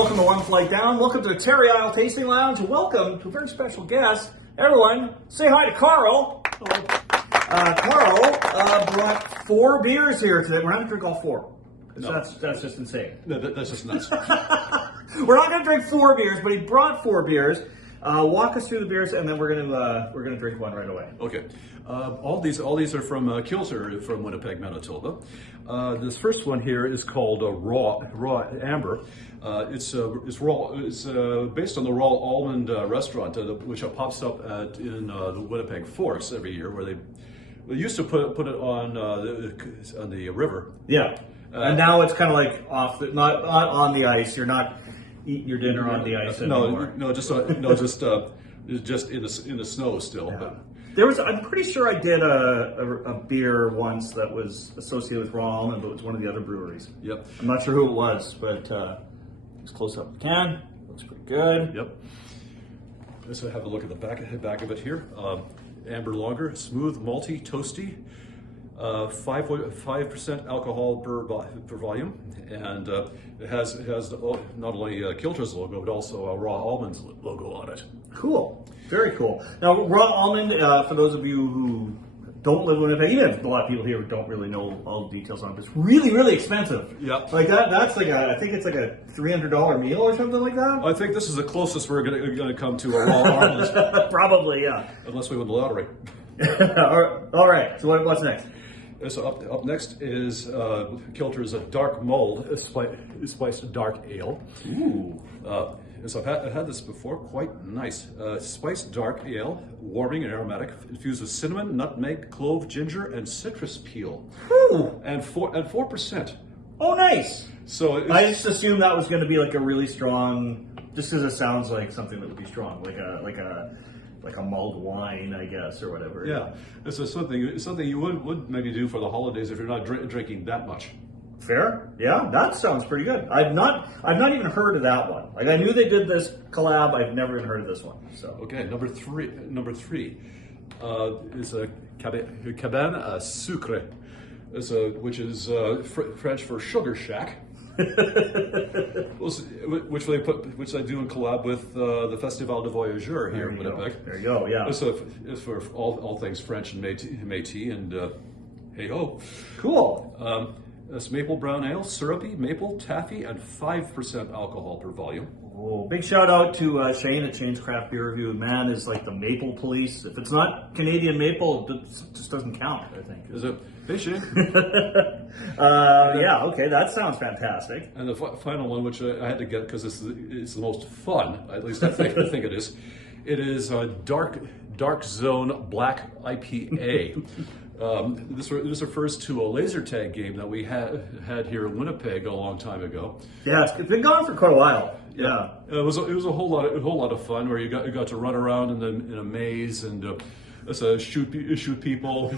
welcome to One Flight Down. Welcome to the Terry Isle Tasting Lounge. And welcome to a very special guest. Everyone, say hi to Karl. Hello. Karl brought 4 beers here today. We're not going to drink all 4. No. That's just insane. No, that's just nuts. We're not going to drink 4 beers, but he brought 4 beers. Walk us through the beers, and then we're gonna drink one right away. Okay. All these are from Kilter from Winnipeg, Manitoba. This first one here is called Raw Amber. It's raw. It's based on the Raw Almond restaurant, which pops up in the Winnipeg Forks every year, where they used to put it on the river. Yeah. And now it's kind of like not on the ice. You're not eating your dinner on the ice anymore. Just in the snow still. Yeah. But I'm pretty sure I did a beer once that was associated with Raw Almond, but it was one of the other breweries. Yep. I'm not sure who it was, but it's close up. Can looks pretty good. Yep. Let's have a look at the back of it here. Amber lager, smooth, malty, toasty. 5% alcohol per volume, and it has not only Kilter's logo but also a Raw Almond's logo on it. Cool, very cool. Now, Raw Almond, for those of you who don't live in Winnipeg, even if a lot of people here who don't really know all the details on it, it's really, really expensive. Yeah, like that's like I think it's like a $300 meal or something like that. I think this is the closest we're going to come to a Raw Almond. Probably, yeah. Unless we win the lottery. All right. So what's next? So up next is Kilter's dark mulled spiced dark ale. Ooh. So I've had this before. Quite nice. Spiced dark ale, warming and aromatic, infused with cinnamon, nutmeg, clove, ginger, and citrus peel. Ooh. And 4%. Oh, nice. So I just assumed that was going to be like a really strong, just because it sounds like something that would be strong, like a mulled wine, I guess, or whatever. Yeah, it's something you would maybe do for the holidays if you're not drinking that much. Fair, yeah, that sounds pretty good. I've not even heard of that one. Like I knew they did this collab, I've never even heard of this one. So okay, number three is a cabane à sucre, which is French for sugar shack. which they do in collab with the Festival de Voyageurs here in Winnipeg. There you go, yeah. It's for all things French and Métis and hey ho. Cool. It's maple brown ale, syrupy, maple, taffy, and 5% alcohol per volume. Oh, big shout out to Shane at Shane's Craft Beer Review. Man is like the maple police. If it's not Canadian maple, it just doesn't count, I think. Is it? Hey, Shane. Yeah, okay, that sounds fantastic. And the final one, which I had to get because it's the most fun, at least I think it is. It is a dark zone black IPA. This refers to a laser tag game that we had here in Winnipeg a long time ago. Yeah, it's been gone for quite a while. Yeah, it was a whole lot of fun where you got to run around in a maze and shoot people.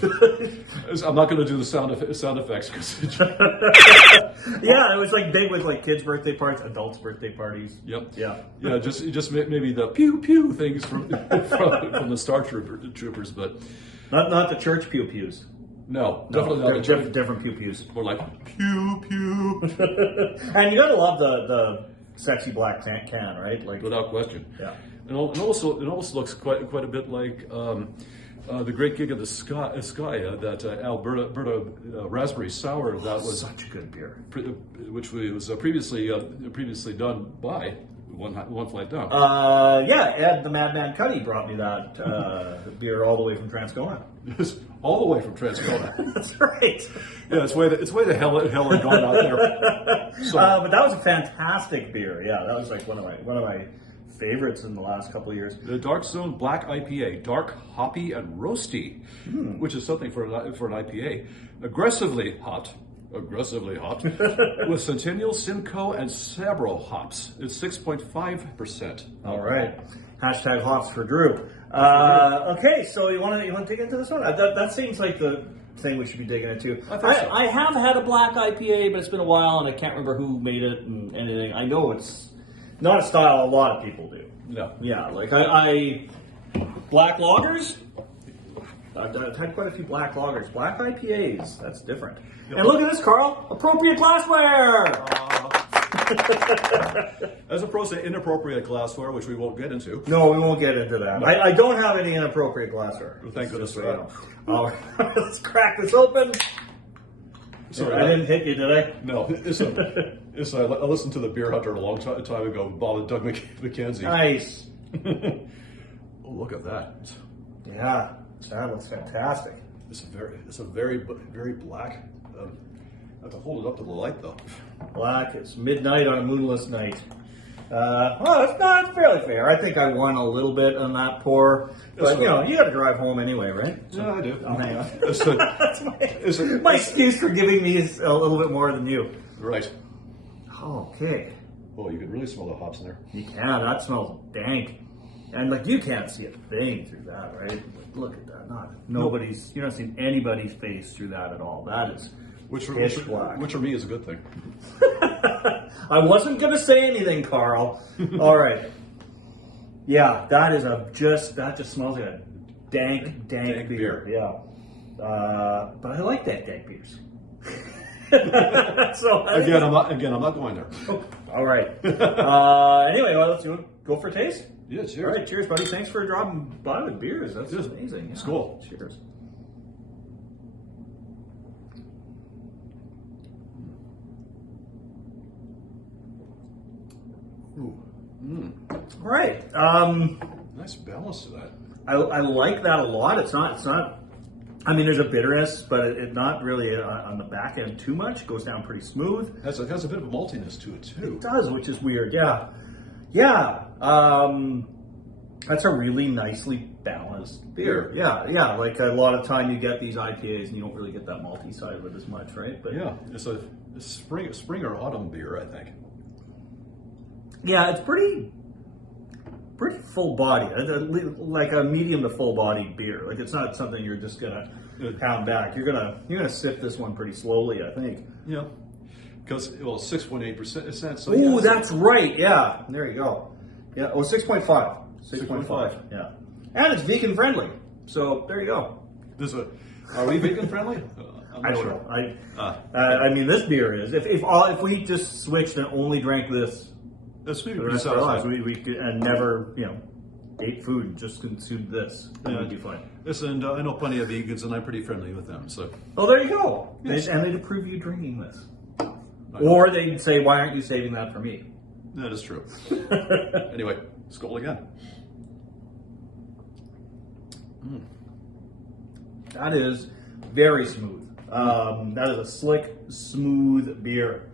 I'm not going to do the sound effects because yeah, it was like big with like kids' birthday parties, adults' birthday parties. Yep. Yeah. Just maybe the pew pew things from the Star Troopers, but not the church pew pews. No, definitely not the church. Different pew pews. More like pew pew. And you gotta love the sexy black can, right? Like without question. Yeah. And also it almost looks quite a bit like the Great Gig of the Sky, that Alberta Raspberry Sour that was such a good beer, which was previously done by One Flight Down. Yeah, Ed the Madman Cuddy brought me that beer all the way from Transcona. All the way from Transcona. That's right. Yeah, it's way the hell had gone out there. So, but that was a fantastic beer. Yeah, that was like one of my favorites in the last couple of years. The Dark Zone Black IPA, dark, hoppy, and roasty, which is something for an IPA. Aggressively hopped with Centennial, Simcoe, and Sabro hops. It's 6.5%. All right. Hashtag hops for Drew. Okay, so you want to dig into this one? That seems like the thing we should be digging into. I have had a black IPA, but it's been a while, and I can't remember who made it and anything. I know it's not a style a lot of people do. No. Yeah, like I black lagers. I've had quite a few black lagers. Black IPAs, that's different. Yep. And look at this, Karl. Appropriate glassware! As opposed to inappropriate glassware, which we won't get into. No, we won't get into that. No. I don't have any inappropriate glassware. Well, thank goodness for that. Let's crack this open. Sorry, I didn't hit you, did I? No, I listened to the Beer Hunter a long time ago, Bob and Doug McKenzie. Nice. Oh, look at that. Yeah, that looks fantastic. It's a very black. I have to hold it up to the light though. Black. It's midnight on a moonless night. Well, it's fairly fair. I think I won a little bit on that pour, but you know, you got to drive home anyway, right? So, yeah, I do. Oh, hang on. That's my excuse for giving me a little bit more than you. Right. Okay. Oh, you can really smell the hops in there. You can. That smells dank, and like you can't see a thing through that, right? Like, look at that. Nobody's. You're not seeing anybody's face through that at all. That is. Which for me is a good thing. I wasn't going to say anything, Karl. All right. Yeah, that just smells like a dank beer. Yeah. But I like that dank beers. So I'm not going there. Oh, all right. Anyway, well, let's go for a taste. Yeah, cheers. All right, cheers, buddy. Thanks for dropping by with beers. That's just amazing. Yeah. It's cool. Cheers. Ooh. Mm. All right. Nice balance to that. I like that a lot. It's not. I mean, there's a bitterness, but it's not really on the back end too much. It goes down pretty smooth. It has a bit of a maltiness to it too. It does, which is weird. Yeah. That's a really nicely balanced beer. Yeah. Like a lot of time you get these IPAs and you don't really get that malty side of it as much, right? But yeah, it's a spring or autumn beer, I think. Yeah, it's pretty full body, like a medium to full body beer. Like it's not something you're just gonna pound back. You're gonna sip this one pretty slowly, I think. Yeah, because 6.8%. So ooh, that's right. Yeah, there you go. Yeah, 6.5. 6.5. Yeah, and it's vegan friendly. So there you go. Are we vegan friendly? I don't know. I mean, this beer is. If we just switched and only drank this. That's maybe the rest of our lives, we could, and never, ate food and just consumed this. That would be fine. Listen, I know plenty of vegans, and I'm pretty friendly with them. So. Oh, there you go. Yes. And they'd approve you drinking this, or they'd say, "Why aren't you saving that for me?" That is true. Anyway, skål again. Mm. That is very smooth. That is a slick, smooth beer.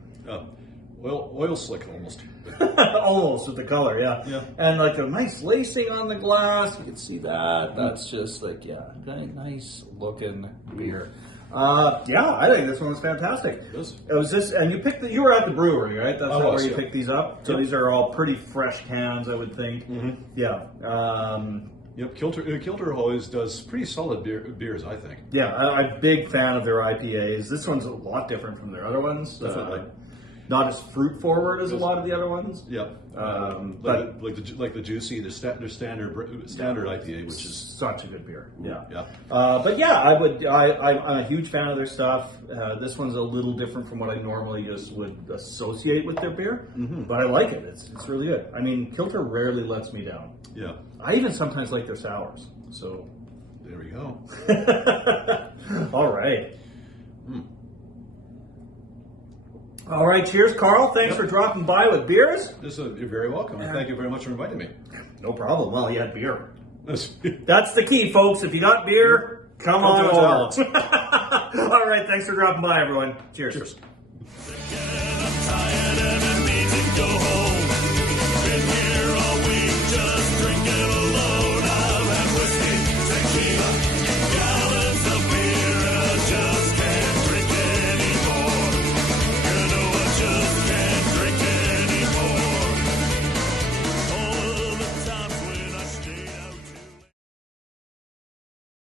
Oil slick almost. Almost with the color, yeah. And like a nice lacing on the glass. You can see that. That's just like, nice looking beer. I think this one was fantastic. It was this, and you were at the brewery, right? That's where you picked these up. So these are all pretty fresh cans, I would think. Mm-hmm. Yeah. Yep, Kilter always does pretty solid beers, I think. Yeah, I'm a big fan of their IPAs. This one's a lot different from their other ones. Definitely. Not as fruit forward as a lot of the other ones. Yeah, but like the juicy, their standard IPA, which is such a good beer. Yeah. But yeah, I'm a huge fan of their stuff. This one's a little different from what I normally just would associate with their beer, but I like it. It's really good. I mean, Kilter rarely lets me down. Yeah. I even sometimes like their sours. So there we go. All right. All right, cheers, Karl. Thanks for dropping by with beers. You're very welcome. And thank you very much for inviting me. No problem. Well, you had beer. That's the key, folks. If you got beer, come on over. All right, thanks for dropping by, everyone. Cheers. Cheers. I'm tired and I need to go home.